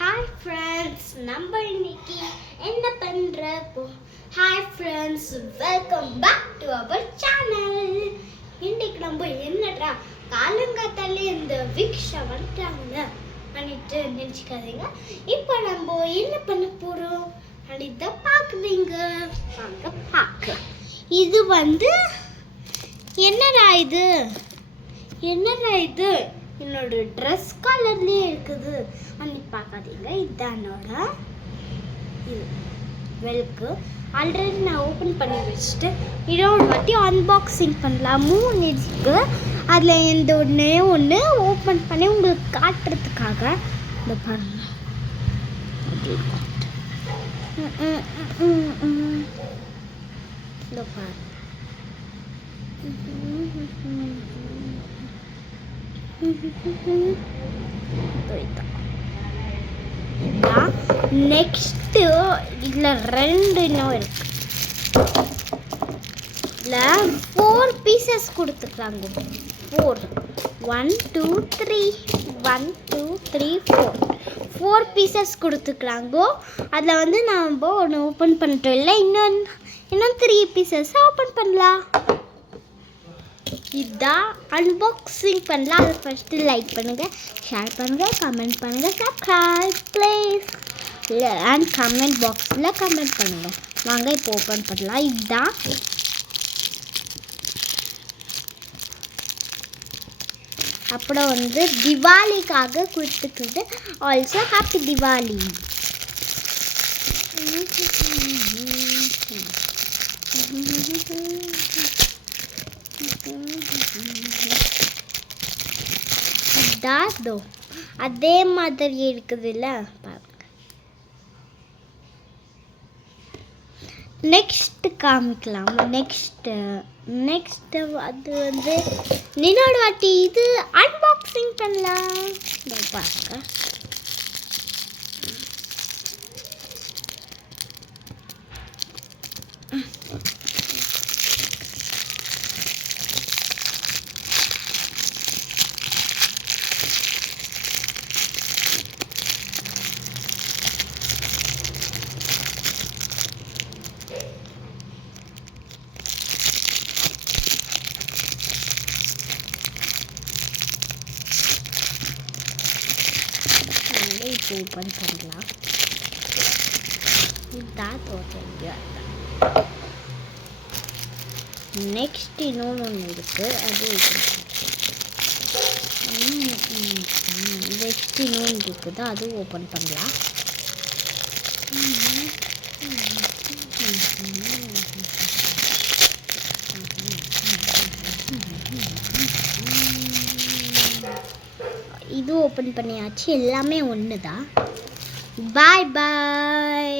Hi friends, நம்ம இன்னைக்கு என்ன பண்ணுறப்போ hi friends, welcome back to our channel. இன்னைக்கு நம்ம என்னடா காலங்காத்தாலே இந்த விக்ஷா வந்துட்டாங்க பண்ணிட்டு நினச்சிக்காதீங்க. இப்போ நம்ம என்ன பண்ண போகிறோம் அப்படின்ட்டு பார்க்குறீங்க. வாங்க பார்க்கலாம். இது என்னடா இது என்னோட ட்ரெஸ் கலர்லேயே இருக்குது அன்னி பார்க்காதீங்க. இதானோட இது வெல்க்கு ஆல்ரெடி நான் ஓப்பன் பண்ணி வச்சுட்டு இன்னொரு வாட்டி அன்பாக்சிங் பண்ணலாம். 3 இருக்கு. அதில் எந்த ஒன்று ஓப்பன் பண்ணி உங்களுக்கு காட்டுறதுக்காக இந்த பாருங்க. இந்த பாருங்க. நெக்ஸ்ட் இதுல 2 இன்னும் இருக்கு. இதுல 4 பீசஸ் கொடுத்துருக்காங்க. 1 2 3 1 2 3 4 பீசஸ் கொடுத்துருக்காங்க. அதில் நம்ம ஒன்று ஓப்பன் பண்ணிட்டோம். இல்லை இன்னும் 3 பீசஸ் ஓப்பன் பண்ணலாம். இதான் அன்பாக்சிங் பண்ணலாம். அது ஃபஸ்ட்டு லைக் பண்ணுங்கள், ஷேர் பண்ணுங்கள், கமெண்ட் பண்ணுங்கள், சப்ஸ்கிரைப் ப்ளீஸ் அண்ட் கமெண்ட் பாக்ஸில் கமெண்ட் பண்ணுங்கள். வாங்க இப்போ ஓப்பன் பண்ணலாம். இதுதான் அப்புறம் திவாலிக்காக கொடுத்துக்கிறது. Also happy Diwali. அதே மாதிரி இருக்குதுல்ல பாருங்க. நெக்ஸ்ட் காமிக்கலாம். நெக்ஸ்ட் அது நின்னோட வாட்டி இது அன்பாக்சிங் பண்ணலாம். பாருங்க. ஓப்பன் பண்ணலாம். நெக்ஸ்ட் இன்னொன்று இருக்கு. அது நெக்ஸ்ட் இன்னொன்று இருக்குது. அது ஓப்பன் பண்ணலாம். இது ஓப்பன் பண்ணியாச்சு. எல்லாமே ஒன்று தான். பாய் பாய்.